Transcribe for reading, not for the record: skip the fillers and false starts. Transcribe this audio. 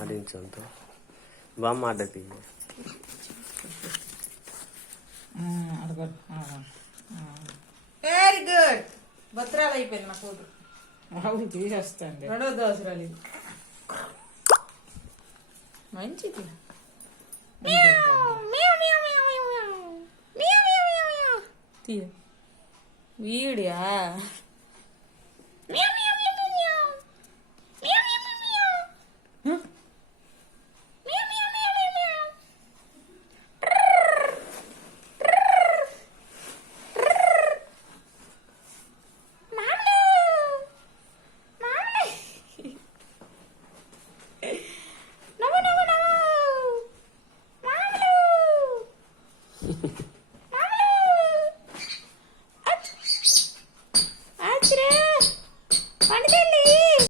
ఆడించంతో బాగా మాట్లాడి very good. భద్రాలు అయిపోయింది నా కూతురు. అవును తీసేస్తాండి. రెండో దోసరాలు ఇది మంచిది. వీడియా